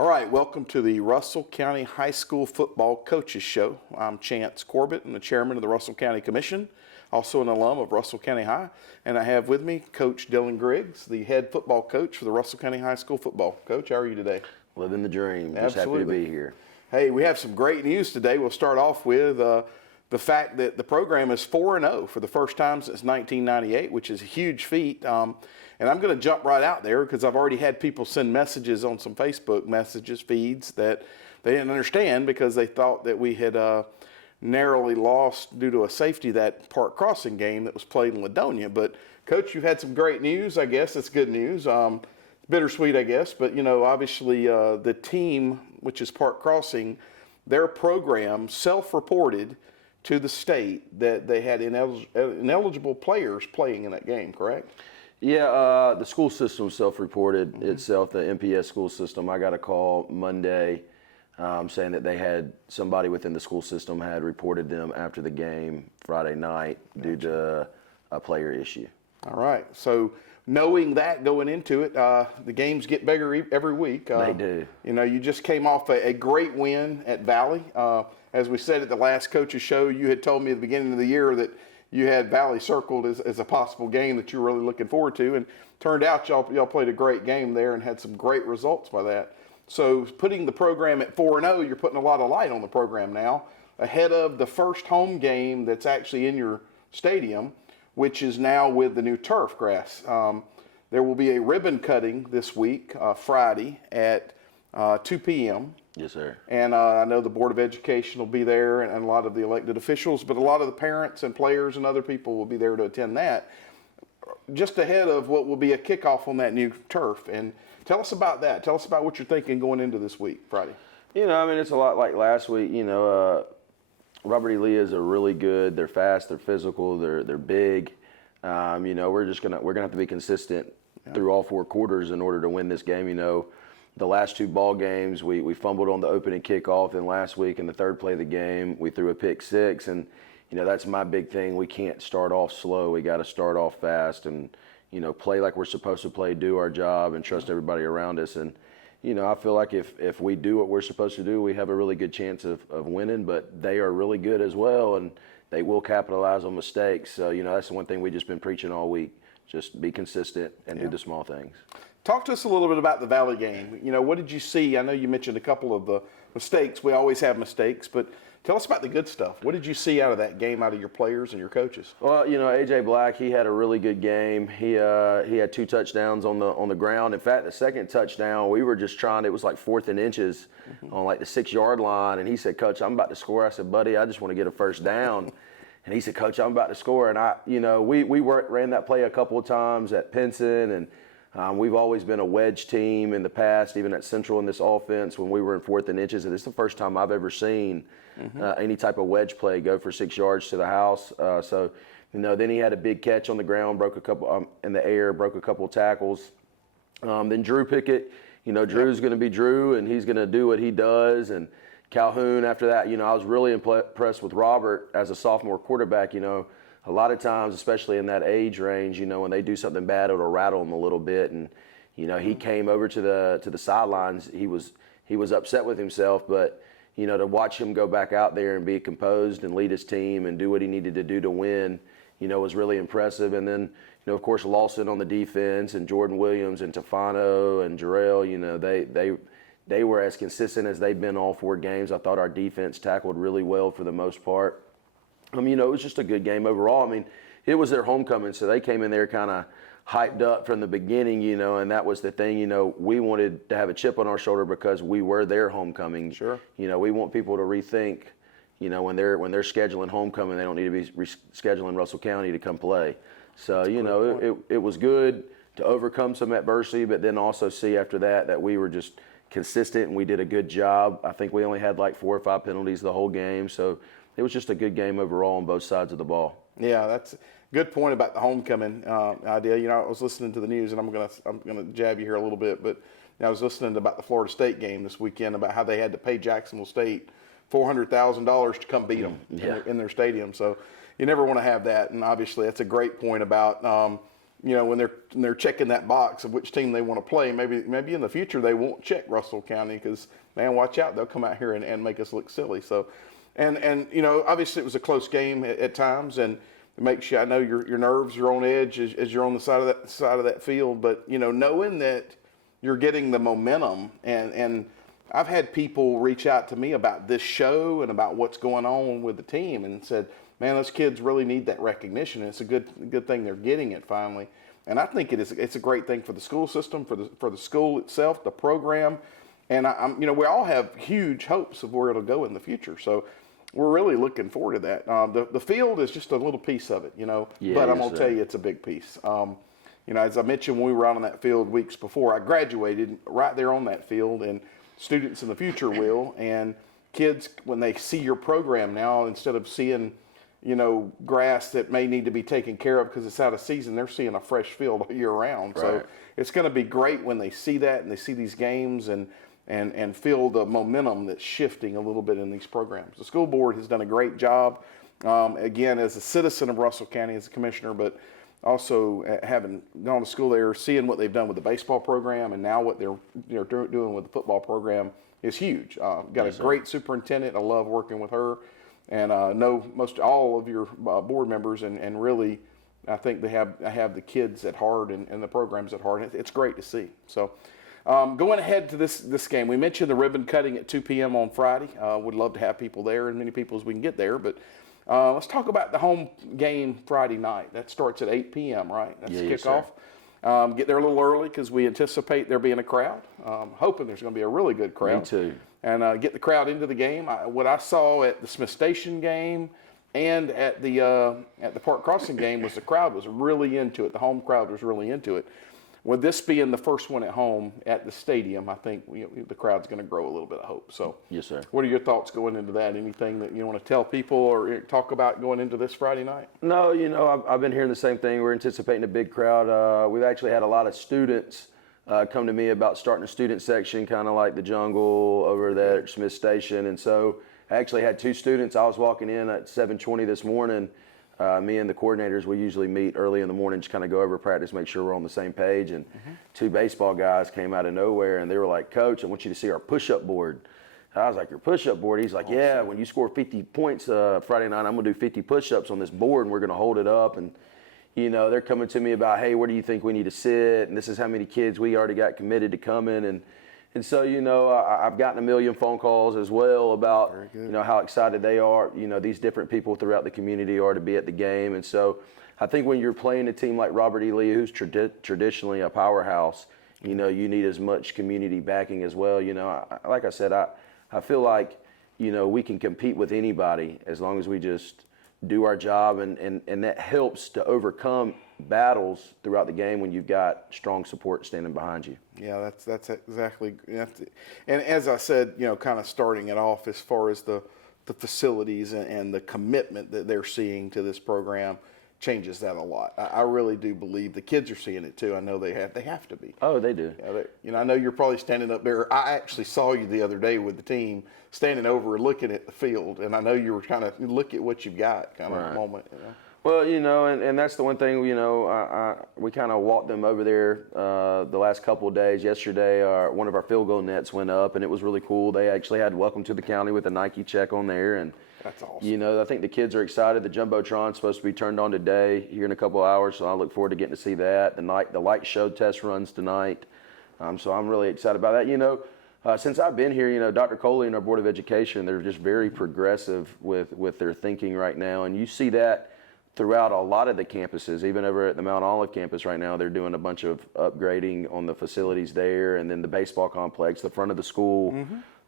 All right, welcome to the Russell County High School Football Coaches Show. I'm Chance Corbett. I'm the chairman of the Russell County Commission, also an alum of Russell County High. And I have with me Coach Dylan Griggs, the head football coach for the Russell County High School Football. Coach, how are you today? Living the dream. Absolutely. Just happy to be here. Hey, we have some great news today. We'll start off with the fact that the program is 4-0 for the first time since 1998, which is a huge feat. And I'm going to jump right out there because I've already had people send messages on some Facebook messages, feeds, that they didn't understand because they thought that we had narrowly lost due to a safety that park crossing game that was played in Ladonia. But, Coach, you've had some great news, I guess. It's good news. Bittersweet, I guess. But, you know, obviously the team, which is Park Crossing, their program self-reported to the state that they had ineligible players playing in that game, correct? Yeah, the school system self-reported itself, the MPS school system. I got a call Monday saying that they had somebody within the school system had reported them after the game Friday night due to a player issue. All right. So knowing that going into it, the games get bigger every week. They do. You know, you just came off a great win at Valley. As we said at the last coaches show, you had told me at the beginning of the year that you had Valley circled as a possible game that you're really looking forward to, and turned out y'all played a great game there and had some great results by that. So putting the program at 4-0, you're putting a lot of light on the program now, ahead of the first home game that's actually in your stadium, which is now with the new turf grass. There will be a ribbon cutting this week, Friday at 2 p.m. Yes, sir. And I know the Board of Education will be there and a lot of the elected officials, but a lot of the parents and players and other people will be there to attend that, just ahead of what will be a kickoff on that new turf. And tell us about that. Tell us about what you're thinking going into this week, Friday. You know, I mean, it's a lot like last week. You know, Robert E. Lee is a really good. They're fast. They're physical. They're big. You know, we're gonna have to be consistent through all four quarters in order to win this game. You know, the last two ball games, we fumbled on the opening kickoff, and last week in the third play of the game, we threw a pick six. And, you know, that's my big thing. We can't start off slow. We got to start off fast and, you know, play like we're supposed to play, do our job, and trust everybody around us. And, you know, I feel like if we do what we're supposed to do, we have a really good chance of winning, but they are really good as well, and they will capitalize on mistakes. So, you know, that's the one thing we've just been preaching all week. Just be consistent and do the small things. Talk to us a little bit about the Valley game. You know, what did you see? I know you mentioned a couple of the mistakes. We always have mistakes, but tell us about the good stuff. What did you see out of that game, out of your players and your coaches? Well, you know, A.J. Black, he had a really good game. He had 2 touchdowns on the ground. In fact, the second touchdown, we were just trying. It was like 4th and inches on like the 6-yard line, and he said, "Coach, I'm about to score." I said, "Buddy, I just want to get a first down." And he said, "Coach, I'm about to score." And we ran that play a couple of times at Pinson, and we've always been a wedge team in the past, even at Central in this offense when we were in 4th and inches. And it's the first time I've ever seen any type of wedge play go for 6 yards to the house. So, you know, then he had a big catch on the ground, broke a couple in the air, broke a couple of tackles. Then Drew Pickett, you know, Drew's going to be Drew, and he's going to do what he does. And Calhoun after that, you know, I was really impressed with Robert as a sophomore quarterback. You know, a lot of times, especially in that age range, you know, when they do something bad, it'll rattle them a little bit. And, you know, he came over to the sidelines. He was upset with himself, but, you know, to watch him go back out there and be composed and lead his team and do what he needed to do to win, you know, was really impressive. And then, you know, of course, Lawson on the defense and Jordan Williams and Tefano and Jarrell, you know, they were as consistent as they've been all 4 games. I thought our defense tackled really well for the most part. You know, it was just a good game overall. I mean, it was their homecoming, so they came in there kind of hyped up from the beginning, you know, and that was the thing. You know, we wanted to have a chip on our shoulder because we were their homecoming. Sure. You know, we want people to rethink, you know, when they're scheduling homecoming, they don't need to be rescheduling Russell County to come play. So, you know, it was good to overcome some adversity, but then also see after that we were just consistent and we did a good job. I think we only had like 4 or 5 penalties the whole game, so it was just a good game overall on both sides of the ball. Yeah, that's a good point about the homecoming idea. You know, I was listening to the news, and I'm gonna jab you here a little bit, but I was listening about the Florida State game this weekend about how they had to pay Jacksonville State $400,000 to come beat them in their stadium. So you never want to have that, and obviously that's a great point about when they're checking that box of which team they want to play, maybe in the future they won't check Russell County because, man, watch out, they'll come out here and make us look silly. So, and obviously it was a close game at times, and it makes you, I know your nerves are on edge as you're on the side of that field, but knowing that you're getting the momentum, and I've had people reach out to me about this show and about what's going on with the team, and said, man, those kids really need that recognition. And it's a good thing they're getting it finally. And I think it's a great thing for the school system, for the school itself, the program, and we all have huge hopes of where it'll go in the future. So we're really looking forward to that. The field is just a little piece of it, Yeah, but I'm yes, gonna sir. tell you, it's a big piece. As I mentioned when we were out on that field weeks before, I graduated right there on that field, and students in the future will, and kids, when they see your program now, instead of seeing grass that may need to be taken care of because it's out of season, they're seeing a fresh field year round. Right. So it's going to be great when they see that and they see these games and feel the momentum that's shifting a little bit in these programs. The school board has done a great job, again, as a citizen of Russell County, as a commissioner, but also having gone to school there, seeing what they've done with the baseball program, and now what they're doing with the football program is huge. Got Yes, a sir. great superintendent. I love working with her, and know most all of your board members, and really, I think I have the kids at heart and the programs at heart. It's great to see. So, going ahead to this game, we mentioned the ribbon cutting at 2 p.m. on Friday. Would love to have people there, as many people as we can get there, but. Let's talk about the home game Friday night. That starts at 8 p.m., right? That's Yeah, the yes, kickoff. Get there a little early because we anticipate there being a crowd. Hoping there's going to be a really good crowd. Me too. And get the crowd into the game. What I saw at the Smith Station game and at the Park Crossing game was the crowd was really into it. The home crowd was really into it. With this being the first one at home at the stadium, I think the crowd's going to grow a little bit of hope. So, Yes, sir. what are your thoughts going into that? Anything that you want to tell people or talk about going into this Friday night? No, I've been hearing the same thing. We're anticipating a big crowd. We've actually had a lot of students come to me about starting a student section, kind of like the jungle over there at Smith Station. And so I actually had 2 students. I was walking in at 7:20 this morning. Me and the coordinators, we usually meet early in the morning, just kind of go over practice, make sure we're on the same page. And 2 baseball guys came out of nowhere, and they were like, "Coach, I want you to see our push-up board." I was like, "Your push-up board?" He's like, "Yeah, when you score 50 points Friday night, I'm going to do 50 push-ups on this board, and we're going to hold it up." And, they're coming to me about, "Hey, where do you think we need to sit? And this is how many kids we already got committed to coming." And so, I've gotten a million phone calls as well about, how excited they are, these different people throughout the community are to be at the game. And so I think when you're playing a team like Robert E. Lee, who's traditionally a powerhouse, you need as much community backing as well. Like I said, I feel like, we can compete with anybody as long as we just do our job, and that helps to overcome battles throughout the game when you've got strong support standing behind you. Yeah, that's exactly. And as I said, kind of starting it off as far as the facilities and the commitment that they're seeing to this program changes that a lot. I really do believe the kids are seeing it too. I know they have to be. Oh, they do. I know you're probably standing up there. I actually saw you the other day with the team standing over and looking at the field, and I know you were kind of look at what you've got kind of moment. Well, and that's the one thing, we kind of walked them over there the last couple of days. Yesterday, one of our field goal nets went up, and it was really cool. They actually had "Welcome to the County" with a Nike check on there. And, that's awesome. I think the kids are excited. The Jumbotron's supposed to be turned on today here in a couple of hours, so I look forward to getting to see that. The light show test runs tonight, so I'm really excited about that. Since I've been here, Dr. Coley and our Board of Education, they're just very progressive with their thinking right now, and you see that throughout a lot of the campuses. Even over at the Mount Olive campus right now, they're doing a bunch of upgrading on the facilities there, and then the baseball complex, the front of the school,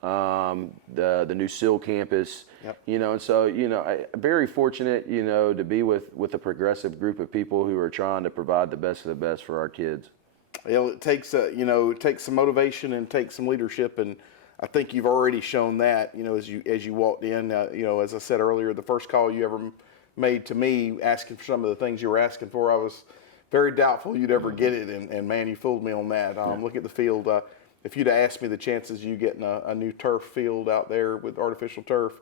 the new Sill campus. Yep. And so I'm very fortunate to be with a progressive group of people who are trying to provide the best of the best for our kids. It takes some motivation and takes some leadership, and I think you've already shown that. As you walked in, as I said earlier, the first call you ever made to me asking for some of the things you were asking for, I was very doubtful you'd ever get it, and man, you fooled me on that. Look at the field. If you'd asked me the chances of you getting a new turf field out there with artificial turf,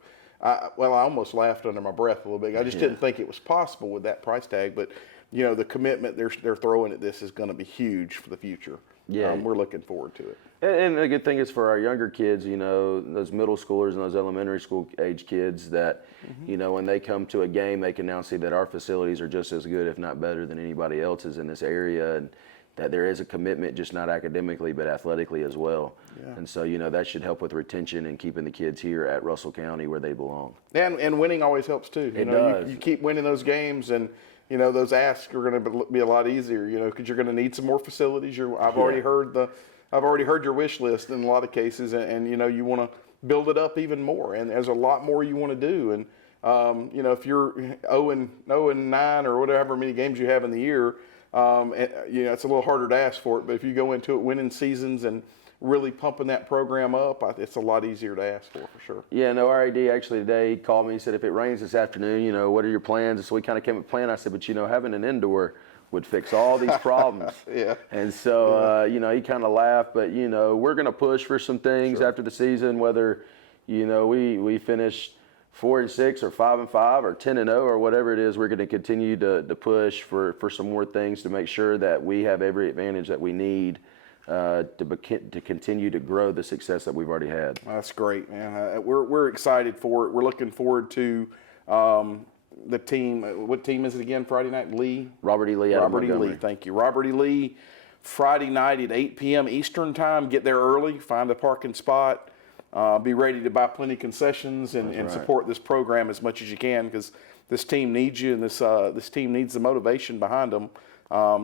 I almost laughed under my breath a little bit. I just didn't think it was possible with that price tag, but the commitment they're throwing at this is going to be huge for the future. Yeah. We're looking forward to it. And the good thing is for our younger kids, those middle schoolers and those elementary school age kids that, when they come to a game, they can now see that our facilities are just as good, if not better, than anybody else's in this area, and that there is a commitment, just not academically, but athletically as well. Yeah. And so, that should help with retention and keeping the kids here at Russell County where they belong. And winning always helps too. It does. You keep winning those games, and those asks are going to be a lot easier. Because you're going to need some more facilities. I've already heard your wish list in a lot of cases, and you want to build it up even more. And there's a lot more you want to do. And if you're 0-9 or whatever many games you have in the year, it's a little harder to ask for it. But if you go into it winning seasons and really pumping that program up, it's a lot easier to ask for sure. Yeah, no, our AD actually today called me. He said, if it rains this afternoon, what are your plans? So we kind of came up with a plan. I said, but having an indoor would fix all these problems. Yeah. And so, he kind of laughed, but, we're going to push for some things after the season, whether, we finish 4-6 or 5-5 or 10-0 or whatever it is. We're going to continue to push for some more things to make sure that we have every advantage that we need to continue to grow the success that we've already had. That's great, man. We're excited for it. We're looking forward to the team. What team is it again? Friday night, Lee. Robert E. Lee. Robert E. Lee. Thank you, Robert E. Lee. Friday night at 8 p.m. Eastern time. Get there early. Find a parking spot. Be ready to buy plenty of concessions and support this program as much as you can, because this team needs you, and this team needs the motivation behind them.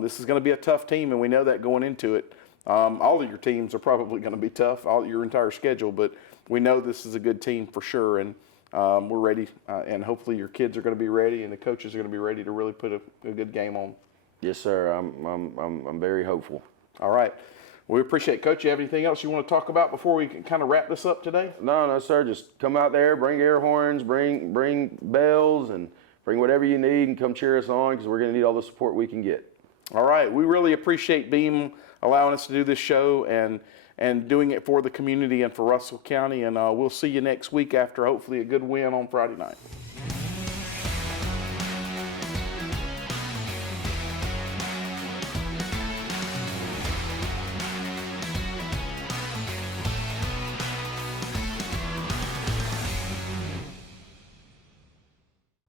This is going to be a tough team, and we know that going into it. All of your teams are probably going to be tough, your entire schedule, but we know this is a good team for sure, and we're ready, and hopefully your kids are going to be ready, and the coaches are going to be ready to really put a good game on. Yes, sir. I'm very hopeful. All right. We appreciate it. Coach, you have anything else you want to talk about before we can kind of wrap this up today? No, sir. Just come out there, bring air horns, bring bells, and bring whatever you need, and come cheer us on, because we're going to need all the support we can get. All right. We really appreciate Beam allowing us to do this show and doing it for the community and for Russell County. And we'll see you next week after hopefully a good win on Friday night.